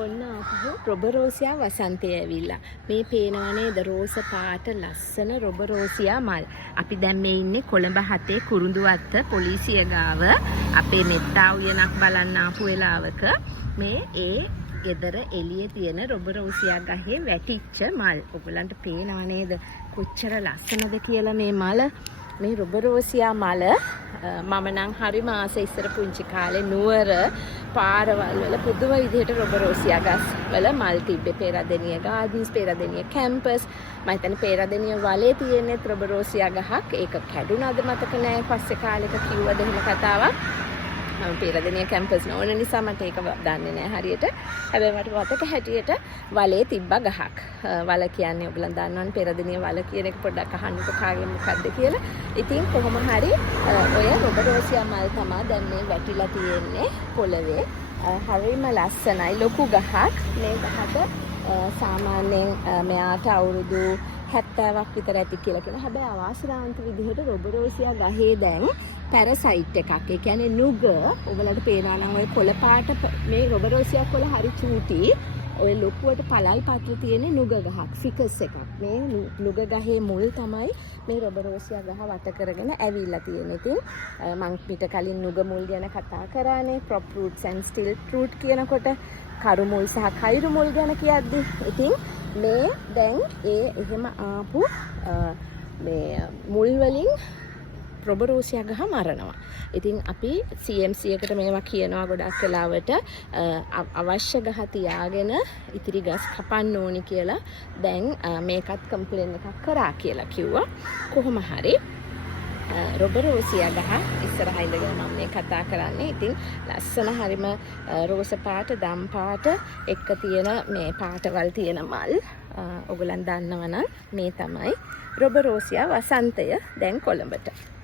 ඔන්න අපහු රොබරෝසියා වසන්තය ඇවිල්ලා. මේ පේනවා නේද රෝස පාට ලස්සන රොබරෝසියා මල්. අපි දැන් මේ ඉන්නේ කොළඹ 7 කුරුඳුවත්ත පොලිසිය ගාව. අපේ නෙත්තා උයනක් බලන්න ආපු වෙලාවක මේ ගෙදර එළියේ තියෙන රොබරෝසියා ගහේ වැටිච්ච මල්. ඔයගලන්ට පේනවා නේද කොච්චර ලස්සනද කියලා මේ මල. මේ රොබරෝසියා මල මම නම් හරිම ආසයි ඉස්සර පුංචි කාලේ නුවර පාරවල් වල පුදුම විදිහට රොබරෝසියා ගස් වල මල් තිබ්බේ. Peradeniya gardens, Peradeniya campus. මම හිතන්නේ පේරාදෙණිය වලේ තියෙන රොබරෝසියා ගහක්. ඒක කැඩුනද මතක නෑ. පස්සේ කාලෙක කිව්වද එහෙම කතාවක්. මම පේරාදෙණිය කැම්පස් නොවන නිසා මට ඒක දන්නේ නෑ හරියට. හැබැයි මට මතක හැටියට වලේ තිබ්බ ගහක්. වල කියන්නේ ඔයගලන් දන්නවනේ පේරාදෙණිය වල කියන එක පොඩ්ඩක් අහන්නකො කාගෙන් මොකද්ද කියලා. ඉතින් කොහොම හරි ඔය රොබරෝසියා මල් තමයි දැන් මේ වැටිලා තියෙන්නේ පොළවේ. හරිම ලස්සනයි ලොකු ගහක්. මේ ගහට සාමාන්‍යයෙන් මෙයාට අවුරුදු 70ක් විතර ඇති කියලා කියන. හැබැයි අවාසනාවන්ත විදිහට රොබරෝසියා ගහේ දැන් පැරසයිට් එකක්. ඒ කියන්නේ නුග. ඔයගලට පේනවා නම් ඔය කොළ පාට මේ රොබරෝසියා කොළ හරි චූටි. ඔය ලොකුවට පළල් පත්‍ර තියෙන නුග ගහක්, ෆිකස් එකක්. මේ නුග ගහේ මුල් තමයි මේ රොබරෝසියා ගහ වට කරගෙන ඇවිල්ලා තියෙන්නේ. ඉතින් මම පිට කලින් නුග මුල් ගැන කතා කරානේ. crop roots and still fruit කියනකොට කරු මුල් සහ කයිරු මුල් ගැන කියද්දි ඉතින් මේ දැන් එහෙම ආපු මේ මුල් වලින් රොබරෝසියා ගහ මරනවා. ඉතින් අපි CMC එකට මේවා කියනවා ගොඩක් වෙලාවට අවශ්‍ය ගහ තියාගෙන ඉතිරි ගස් කපන්න ඕනි කියලා. දැන් මේකත් කම්ප්ලේන් එකක් කරා කියලා කිව්වා. කොහොම හරි රොබරෝසියා ගහ ඉස්සරහා ඉඳගෙන මම මේ කතා කරන්නේ. ඉතින් ලස්සන හරිම රෝස පාට, දම් පාට එක්ක තියෙන මේ පාටවල් තියෙන මල්. ඔයගලන් දන්නවනම් මේ තමයි රොබරෝසියා වසන්තය දැන් කොළඹට.